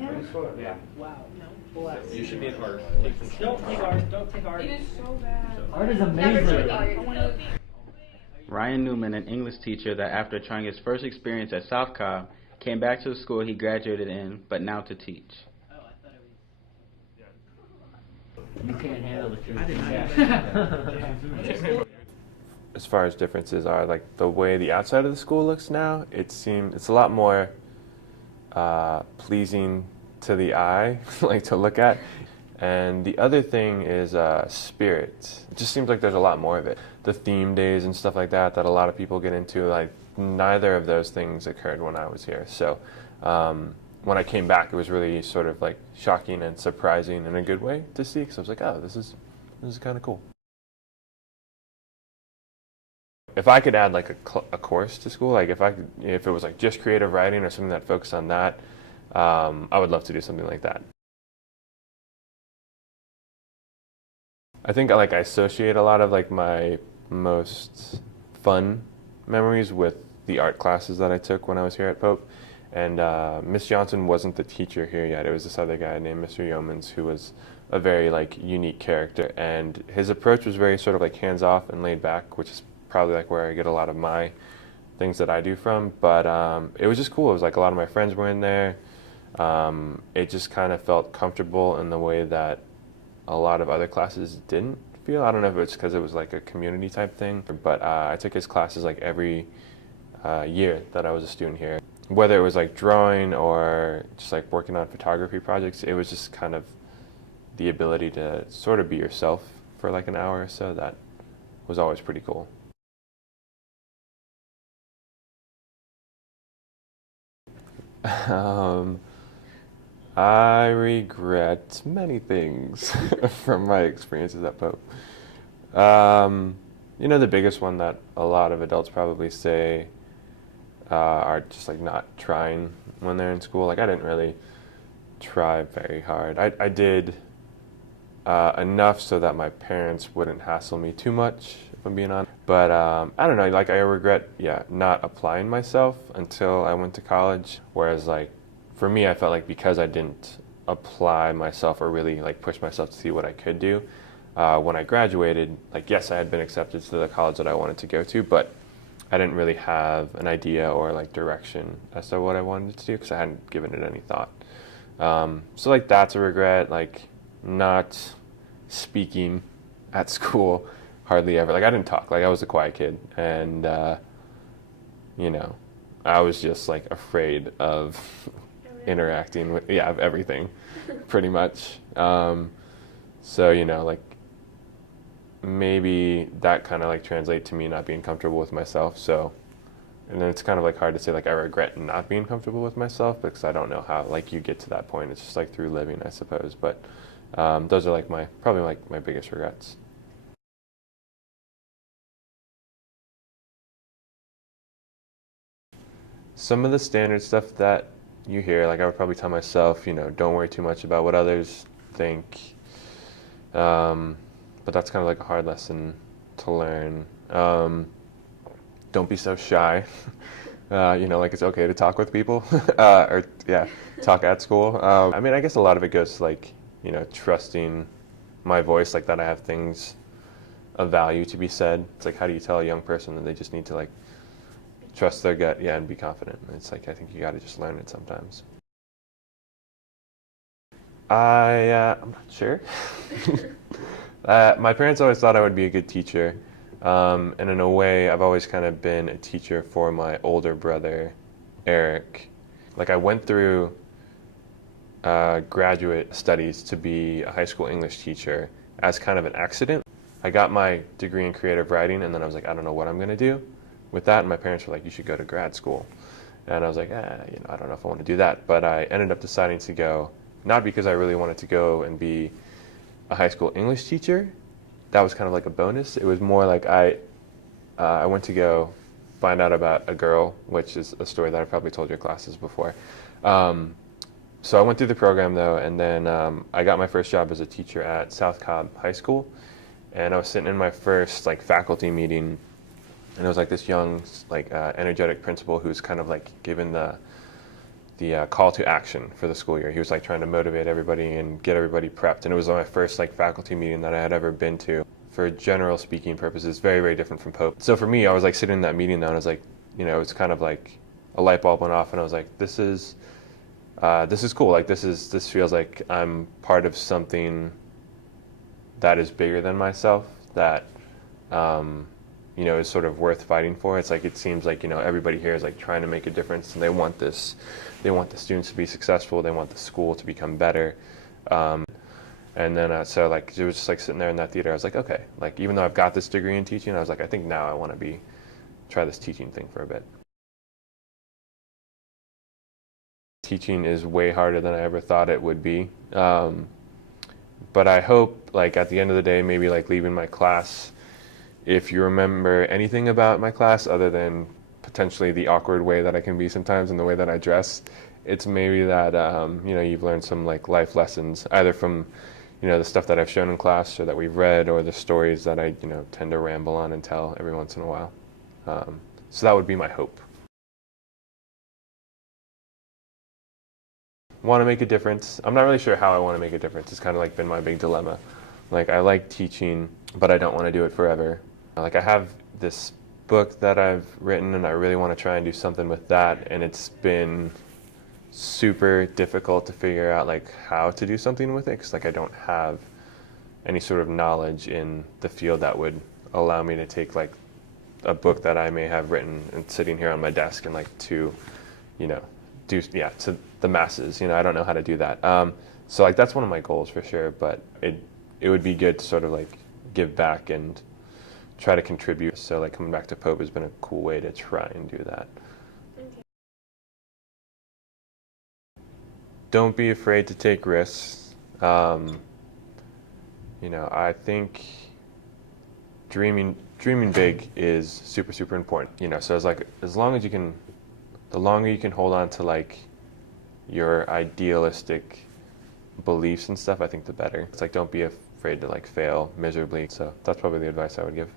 him? Yeah. Wow. Bless. You should be in art. Don't take art. Don't take art. It is so bad. Art is Never took amazing. art. Ryan Neumann, an English teacher that after trying his first experience at South Cobb, came back to the school he graduated in, but now to teach. You can't handle the truth. As far as differences are, like the way the outside of the school looks now, it's a lot more pleasing to the eye, like to look at. And the other thing is spirit. It just seems like there's a lot more of it. The theme days and stuff like that a lot of people get into, like neither of those things occurred when I was here. So when I came back, it was really sort of like shocking and surprising in a good way to see, because I was like, oh, this is kind of cool. If I could add like a course to school, like if it was like just creative writing or something that focused on that, I would love to do something like that. I think like I associate a lot of like my most fun memories with the art classes that I took when I was here at Pope. And Miss Johnson wasn't the teacher here yet. It was this other guy named Mr. Yeomans, who was a very like unique character. And his approach was very sort of like hands-off and laid back, which is probably like where I get a lot of my things that I do from. But it was just cool. It was like a lot of my friends were in there. It just kind of felt comfortable in the way that a lot of other classes didn't feel. I don't know if it's because it was like a community type thing, but I took his classes like every year that I was a student here. Whether it was like drawing or just like working on photography projects, it was just kind of the ability to sort of be yourself for like an hour or so that was always pretty cool. I regret many things from my experiences at Pope. You know, the biggest one that a lot of adults probably say are just like not trying when they're in school. Like I didn't really try very hard. I did enough so that my parents wouldn't hassle me too much, if I'm being honest. But I don't know, like I regret, not applying myself until I went to college. Whereas like, for me, I felt like because I didn't apply myself or really like push myself to see what I could do, when I graduated, like yes, I had been accepted to the college that I wanted to go to, but I didn't really have an idea or like direction as to what I wanted to do because I hadn't given it any thought. So like that's a regret, like not speaking at school hardly ever. Like I didn't talk, like I was a quiet kid, and you know, I was just like afraid of interacting with of everything pretty much. So you know, like maybe that kind of like translate to me not being comfortable with myself. So, and then it's kind of like hard to say like I regret not being comfortable with myself because I don't know how like you get to that point. It's just like through living, I suppose. But those are like probably like my biggest regrets. Some of the standard stuff that you hear, like I would probably tell myself, you know, don't worry too much about what others think. But that's kind of like a hard lesson to learn. Don't be so shy. You know, like it's okay to talk with people, or talk at school. I mean, I guess a lot of it goes to like, you know, trusting my voice, like that I have things of value to be said. It's like, how do you tell a young person that they just need to like trust their gut, and be confident? It's like, I think you got to just learn it sometimes. I'm not sure. My parents always thought I would be a good teacher. And in a way, I've always kind of been a teacher for my older brother, Eric. Like I went through graduate studies to be a high school English teacher as kind of an accident. I got my degree in creative writing, and then I was like, I don't know what I'm going to do with that. And my parents were like, you should go to grad school. And I was like, you know, I don't know if I want to do that. But I ended up deciding to go, not because I really wanted to go and be a high school English teacher. That was kind of like a bonus. It was more like I went to go find out about a girl, which is a story that I probably told your classes before. So I went through the program though, and then I got my first job as a teacher at South Cobb High School. And I was sitting in my first like faculty meeting, and it was like this young, like energetic principal who's kind of like given the the call to action for the school year. He was like trying to motivate everybody and get everybody prepped. And it was my first like faculty meeting that I had ever been to. For general speaking purposes, very, very different from Pope. So for me, I was like sitting in that meeting though, and I was like, you know, it was kind of like a light bulb went off, and I was like, this is cool. Like this feels like I'm part of something that is bigger than myself, that you know, is sort of worth fighting for. It's like, it seems like, you know, everybody here is like trying to make a difference, and they want the students to be successful, they want the school to become better. And then so like it was just like sitting there in that theater, I was like, okay, like even though I've got this degree in teaching, I was like, I think now I want to try this teaching thing for a bit. Teaching is way harder than I ever thought it would be. But I hope, like, at the end of the day, maybe like leaving my class, if you remember anything about my class other than potentially the awkward way that I can be sometimes and the way that I dress, it's maybe that you know, you've learned some like life lessons, either from, you know, the stuff that I've shown in class or that we've read, or the stories that I, you know, tend to ramble on and tell every once in a while. So that would be my hope. Want to make a difference. I'm not really sure how I want to make a difference. It's kind of like been my big dilemma. Like, I like teaching, but I don't want to do it forever. Like, I have this book that I've written, and I really want to try and do something with that, and it's been super difficult to figure out like how to do something with it, because like I don't have any sort of knowledge in the field that would allow me to take like a book that I may have written and sitting here on my desk and like to, you know, to the masses. You know, I don't know how to do that. So like that's one of my goals for sure, but it would be good to sort of like give back and try to contribute. So like coming back to Pope has been a cool way to try and do that. Don't be afraid to take risks. You know, I think dreaming big is super, super important. You know, so it's like, the longer you can hold on to like your idealistic beliefs and stuff, I think the better. It's like, don't be afraid to like fail miserably. So that's probably the advice I would give.